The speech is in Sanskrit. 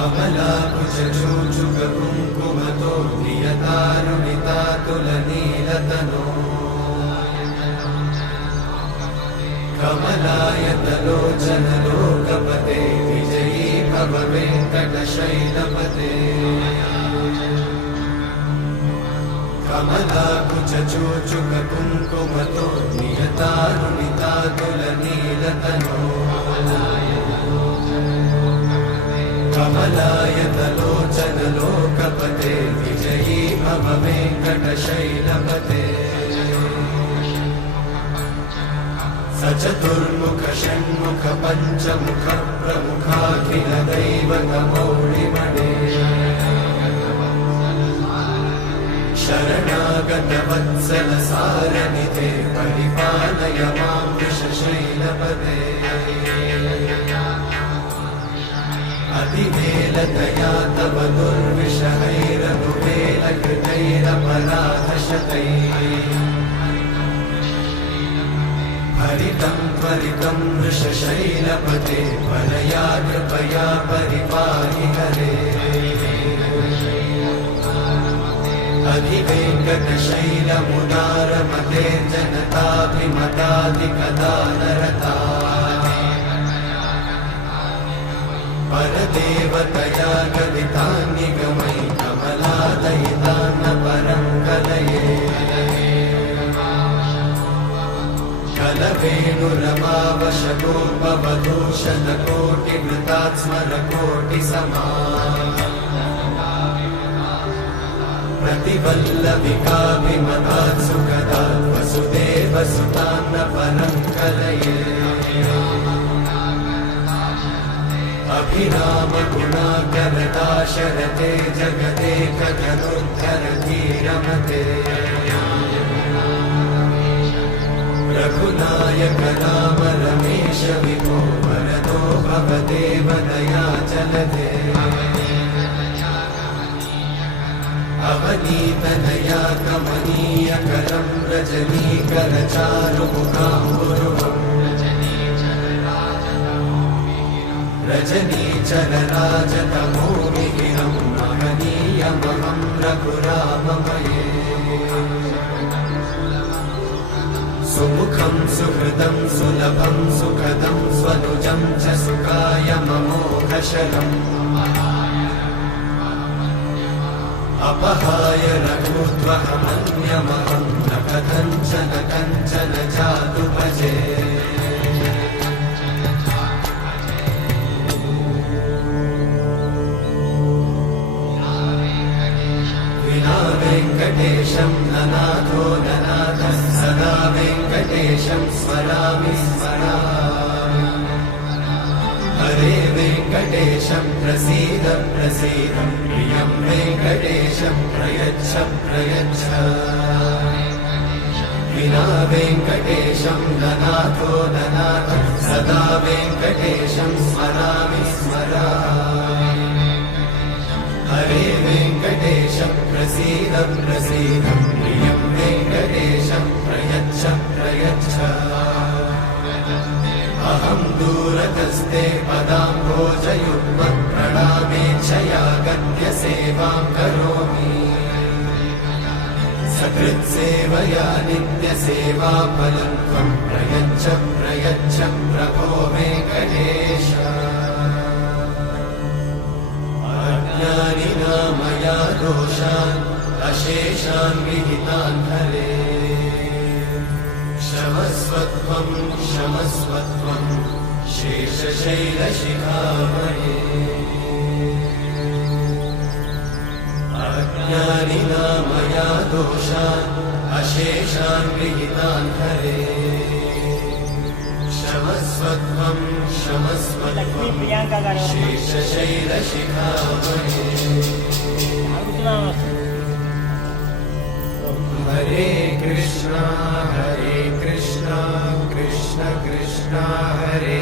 कमलाकुचूचुककुङ्कुमतो नियतारुणितातुलनीलतनो कमलायतलोचनलोकपते विजयी भव वेङ्कटशैलपते कमलाकुचूचुककुङ्कुमतो नियतारुणितातुलनीलतनो कमलायतलोचनलोकपते विजयी भव वेङ्कटशैलपते सचतुर्मुख षण्मुख पञ्चमुख प्रमुखाखिल दैवतमौलिमणे शरणागत वत्सल सारनिधे परिपालय मां वृषशैलपते अतिवेलतया तव दुर्विषहैरनुवेलकृतैरपराधशतैः हरितं त्वरितं वृषशैलपते वरया कृपया परिपाहि हरे अधिवेङ्कटशैलमुदारमते जनताभिमताधिकदानरता परदेवतया गदितान्निगमै कमलादयितान्न परं कलये कलवेणुरमावशतोपवधूषणकोटिवृतात् स्मरकोटिसमा प्रतिवल्लविकाभिमतात् सुखदात् वसुदेवसुतान्न परं कलये अभिरामगुणाकरदाशरथे जगदेकधनुर्धरधीरमते रघुनायक राम रमेश विभो वरदो भवदेव दयाचलते अवनीतनया कमनीयकरं रजनीकरचारुमुखाम्बुरुहम् रजनीचरराजतमोमिहिरं महनीयमहं रघुराममये सुमुखं सुहृदं सुलभं सुखदं स्वनुजं च सुखायममोघशरम् अपहाय रघुत्वहमन्यमहं न कथञ्चन कञ्चन जातु भजे विना वेङ्कटेशं ननाथो ननाथः सदा वेङ्कटेशं स्मरामि स्मरामि हरे वेङ्कटेशं प्रसीद प्रसीद प्रियं वेङ्कटेशं प्रयच्छ प्रयच्छ विना वेङ्कटेशं ननाथो ननाथः सदा वेङ्कटेशं स्मरामि स्मरामि हरे वेङ्कटेशं प्रसीद प्रसीद प्रियं वेङ्कटेशं प्रयच्छ प्रयच्छ अहं दूरतस्ते पदाम्भोजयुग्मं प्रणामेच्छया गद्यसेवां करोमि सकृत्सेवया नित्यसेवाफलं त्वं प्रयच्छ प्रयच्छ प्रभो वेङ्कटेश अज्ञानिना मया दोषान् अशेषान् विहितान् हरे क्षमस्वत्वं क्षमस्वत्वं शेषशैलशिखामणे अज्ञानिना मया दोषान् अशेषान् विहितान् हरे क्षमस्वत्वं क्षमस्वत्वं शेषशैलशिखामणे हरे कृष्णा कृष्ण कृष्ण हरे